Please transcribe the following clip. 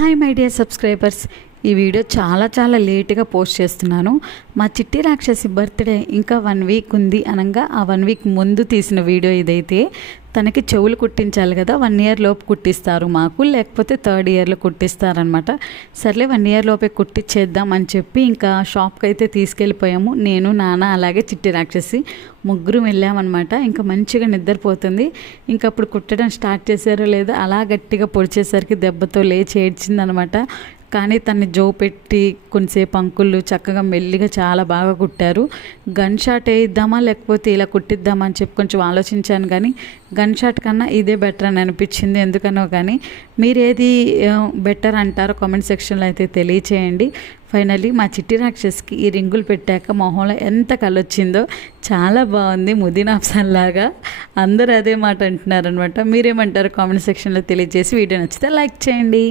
Hi my dear subscribers, ఈ video చాలా లేట్గా పోస్ట్ చేస్తున్నాను. మా చిట్టి రాక్షసి బర్త్డే ఇంకా 1 వీక్ ఉంది అనగా ఆ 1 వీక్ ముందు తీసిన వీడియో ఇదైతే. తనకి చెవులు కుట్టించాలి కదా, 1 ఇయర్ లోపు కుట్టిస్తారు మాకు, లేకపోతే 3rd ఇయర్లో కుట్టిస్తారనమాట. సర్లే 1 ఇయర్ లోపే కుట్టించేద్దాం అని చెప్పి ఇంకా షాప్కి అయితే తీసుకెళ్ళిపోయాము. నేను, నాన్న, అలాగే చిట్టి రాక్షసి ముగ్గురు వెళ్ళామన్నమాట. ఇంకా మంచిగా నిద్రపోతుంది. ఇంకా అప్పుడు కుట్టడం స్టార్ట్ చేశారో లేదో అలా గట్టిగా పొడిచేసరికి దెబ్బతో లేచి ఏడ్చిందనమాట. కానీ తన్ని జో పెట్టి కొంతసేపు అంకుళ్ళు చక్కగా మెల్లిగా చాలా బాగా కుట్టారు. గన్ షాట్ వేయిద్దామా లేకపోతే ఇలా కుట్టిద్దామా అని చెప్పి కొంచెం ఆలోచించాను, కానీ గన్ షాట్ కన్నా ఇదే బెటర్ అని అనిపించింది. ఎందుకనో కానీ మీరు ఏది బెటర్ అంటారో కామెంట్ సెక్షన్లో అయితే తెలియచేయండి. ఫైనల్లీ మా చిట్టి రాక్షస్కి ఈ రింగులు పెట్టాక మొహంలో ఎంత కలొచ్చిందో, చాలా బాగుంది, ముదినాప్సన్ లాగా. అందరూ అదే మాట అంటున్నారనమాట. మీరేమంటారో కామెంట్ సెక్షన్లో తెలియజేసి వీడియో నచ్చితే లైక్ చేయండి.